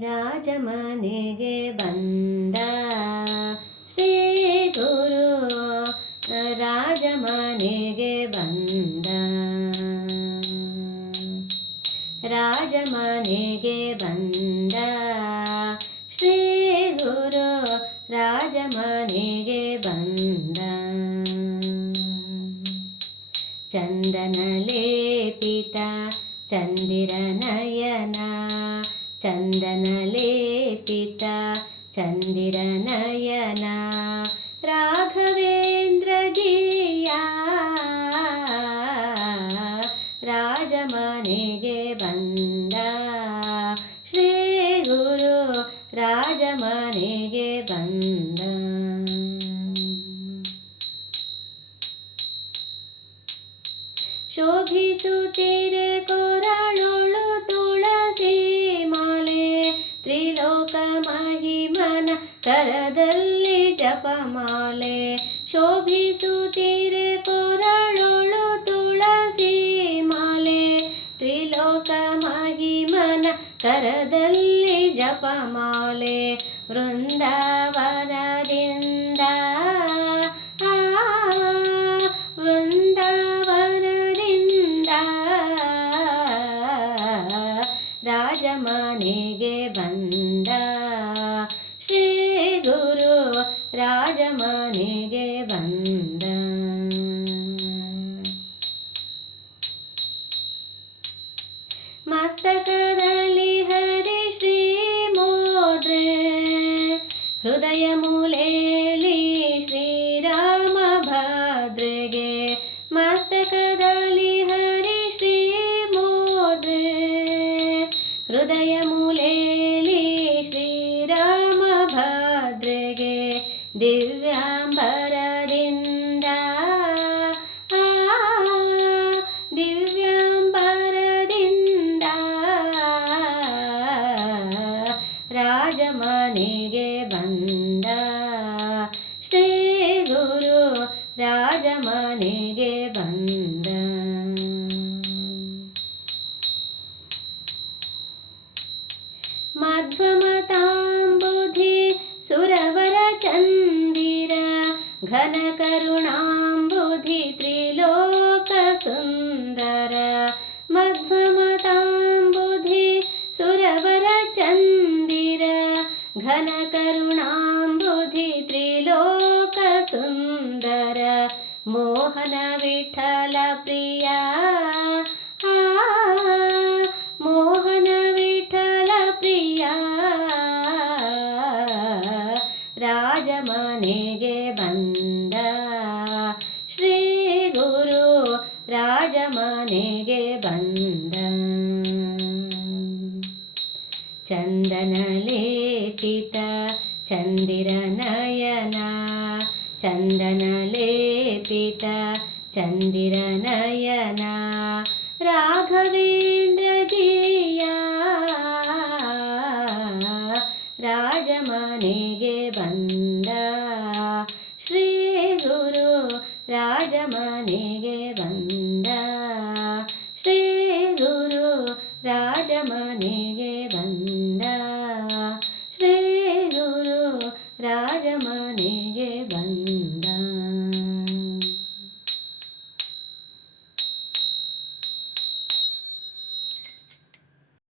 ರಾಜಮನೆಗೆ ಬಂದ. ಶ್ರೀ ಗುರು ರಾಜ ಮನೆಗೆ ಬಂದ. ರಾಜ ಮನೆಗೆ ಬಂದ. ಶ್ರೀ ಗುರು ರಾಜ ಮನೆಗೆ ಬಂದ. ಚಂದನ ಲೇಪಿತ ಚಂದಿರ ನಯನ चन्दनलेपिता चन्दिरनयना राघवेन्द्रजिया राजमनेगे वन्द श्रीगुरु राजमनेगे बन्द। शोभिसुते ಕರದಲ್ಲಿ ಜಪಮಾಲೆ ಶೋಭಿಸುತ್ತೀರೆ ಕೊರಳೊಳು ತುಳಸಿ ಮಾಲೆ. ತ್ರಿಲೋಕ ಮಹಿಮನ ಕರದಲ್ಲಿ ಜಪಮಾಲೆ ವೃಂದಾವನದಿಂದ. ವೃಂದಾವನದಿಂದ. ರಾಜಮನೆಗೆ ಹೃದಯ ಮೂಲೇಲಿ ಶ್ರೀರಾಮ ಭದ್ರೆಗೆ ದಿವ್ಯಾಂಬರದಿಂದ ದಿವ್ಯಾಂಬರದಿಂದ ರಾಜಮನೆಗೆ ಬಂದ ಶ್ರೀ ಗುರು ರಾಜಮನೆಗೆ मध्वमताम्बुधि सुरवर चन्दिर घन करुणाम्बुधि त्रिलोकसुन्दर मध्वमताम्बुधि सुरवर चन्दिर घन करुणाम् बुधि त्रिलोक सुन्दर ಚಂದನ ಲೇಪಿತ ಚಂದಿರ ನಯನ ಚಂದನ ಲೇಪಿತ ಚಂದಿರ ನಯನ ರಾಘವೇಂದ್ರ ಜಿಯ ರಾಜಮನೆಗೆ ಬಂದ ಶ್ರೀ ಗುರು ರಾಜಮನೆಗೆ